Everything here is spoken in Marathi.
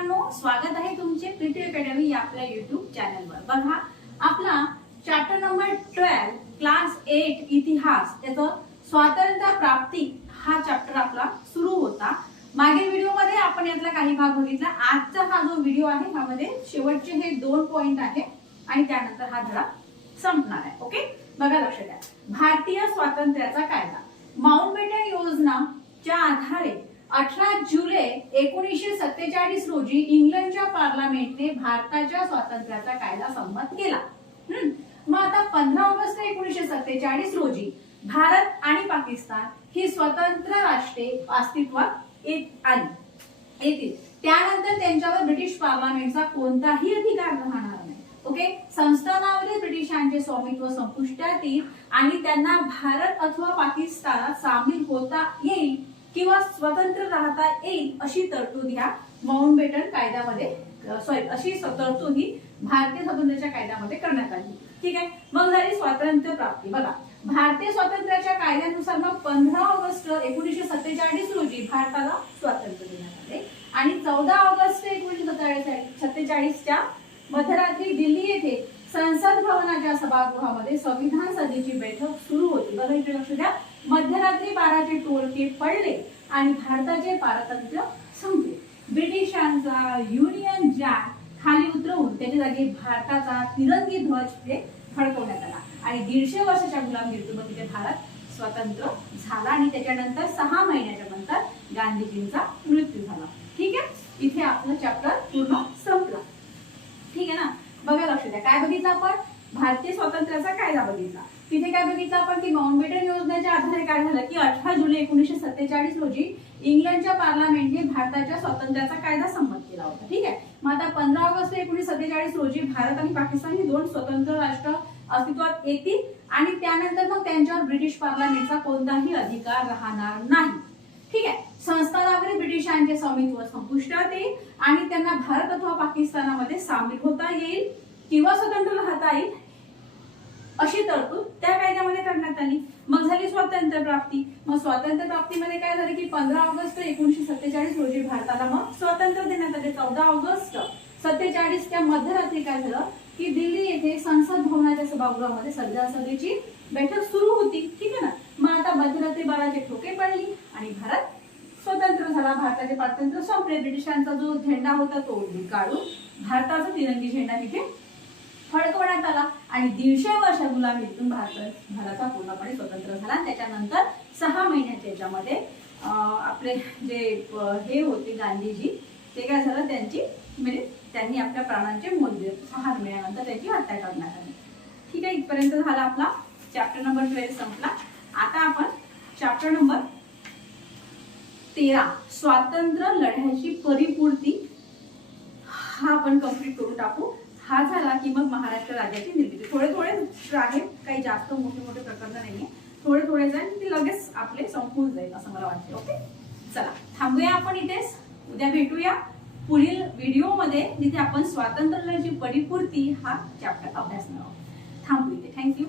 मित्रांनो, स्वागत आहे तुमचे प्रीती अकॅडमी या आपल्या YouTube चॅनलवर। बघा, आपला चॅप्टर नंबर 12 क्लास 8 इतिहास याचं स्वातंत्र्य प्राप्ती हा चॅप्टर आपला सुरू होता। मागील व्हिडिओ मध्ये आपण यातला काही भाग बघितला। आजचा हा जो व्हिडिओ आहे ह्यामध्ये शेवटचे हे 2 पॉइंट आहे आणि त्यानंतर हा धडा संपणार आहे। ओके, बघा लक्ष द्या। भारतीय स्वातंत्र्याचा कायदा माउंटबॅटन योजनाच्या आधारे 18 जुलै 1947 रोजी इंग्लंडच्या पार्लमेंटने भारताच्या स्वातंत्र्याचा कायदा संमत केला। मग आता 15 ऑगस्ट 1947 रोजी भारत आणि पाकिस्तान ही स्वतंत्र राष्ट्रे अस्तित्वात येतील। त्यानंतर त्यांच्यावर ब्रिटिश पार्लमेंटचा कोणताही अधिकार राहणार नाही। ओके, संस्थानावरील ब्रिटिशांचे स्वामित्व संपुष्टात येईल आणि त्यांना भारत अथवा पाकिस्तानात सामील होता येईल किंवा स्वतंत्र राहता येईल अशी तरतूद ह्या माउंटबॅटन कायद्यामध्ये अशी तरतूद ही भारतीय स्वातंत्र्याच्या कायद्यामध्ये करण्यात आली। ठीक आहे, मग झाली स्वातंत्र्य प्राप्ती। बघा, भारतीय स्वातंत्र्याच्या कायद्यानुसार मग 15 ऑगस्ट 1947 रोजी भारताला स्वातंत्र्य देण्यात आले आणि 14 ऑगस्ट 1947 च्या मध्यरात्री दिल्ली येथे संसद भवनाच्या सभागृहामध्ये संविधान सभेची बैठक सुरू होती। बघा इथे लक्ष द्या, मध्यरात्री 12चे टोळके पडले आणि भारताचे पारतंत्र्य संपले। ब्रिटिशांचा युनियन जॅक खाली उतरवून त्याच्या जागी भारताचा तिरंगी ध्वज फडकवण्यात आला आणि 150 वर्षाच्या गुलामगिरीतून तिथे भारत स्वतंत्र झाला आणि त्याच्यानंतर 6 महिन्याच्या नंतर गांधीजींचा मृत्यू झाला। ठीक आहे, इथे आपलं चॅप्टर पूर्ण संपला। ठीक आहे ना, बघा लक्ष द्या, काय बघितलं आपण? भारतीय स्वातंत्र्याचा कायदा बघितला। तिथे काय बघितलं आपण की माउंटबॅटन योजनेच्या आधारे काय झालं की 18 जुलै 1947 रोजी इंग्लंडच्या पार्लमेंटने भारताच्या स्वातंत्र्याचा कायदा संमत केला होता। ठीक आहे, मग आता 15 ऑगस्ट 1947 रोजी भारत आणि पाकिस्तान ही 2 स्वतंत्र राष्ट्र अस्तित्वात येतील आणि त्यानंतर मग त्यांच्यावर ब्रिटिश पार्लमेंटचा कोणताही अधिकार राहणार नाही। ठीक आहे, संस्थानावरील ब्रिटिशांचे स्वामित्व संपुष्टात येईल आणि त्यांना भारत अथवा पाकिस्तानामध्ये सामील होता येईल किंवा स्वतंत्र राहता येईल अशी तरतूद त्या कायद्यामध्ये करण्यात आली। मग झाली स्वातंत्र्य प्राप्ती। मग स्वातंत्र्य प्राप्तीमध्ये काय झालं की 15 ऑगस्ट 1947 रोजी भारताला मग स्वातंत्र्य देण्यात आले। 14 ऑगस्ट 47 च्या मध्यरात्री काय झालं की दिल्ली येथे संसद भवनाच्या सभागृहामध्ये संविधान सभेची बैठक सुरू होती। ठीक आहे ना, मग आता मध्यरात्री 12चे ठोके पडली आणि भारत स्वतंत्र झाला। भारताचे पारतंत्र्य संपले। ब्रिटिशांचा जो झेंडा होता तो काढून भारताचा तिरंगी झेंडा तिथे फडकवण्यात आला आणि 150 वर्ष गुलामीतून भारताचा पूर्णपणे स्वतंत्र झाला। त्याच्यानंतर 6 महिन्याच्या याच्यामध्ये आपले जे हे होते गांधीजी ते काय झालं त्यांनी आपल्या प्राणांचे मोल दिले। 6 महिन्यानंतर त्यांची हत्या करण्यात आली। ठीक आहे, इथपर्यंत झाला आपला चॅप्टर नंबर 12 संपला। आता आपण चॅप्टर नंबर 13 स्वातंत्र्य लढ्याची परिपूर्ती हा आपण कंप्लीट करून टाकू। हा झाला की मग महाराष्ट्र राज्याची निर्मिती। थोडे आहे, काही जास्त मोठे प्रकरण नाहीये, थोडे जाईल ते लगेच आपले संपून जाईल असं मला वाटते। ओके, चला थांबूया आपण इथेच। उद्या भेटूया पुढील व्हिडिओ मध्ये जिथे आपण स्वातंत्र्य लढ्याची परिपूर्ती हा चॅप्टर अभ्यासणार आहोत। थांबू इथे। थँक्यू।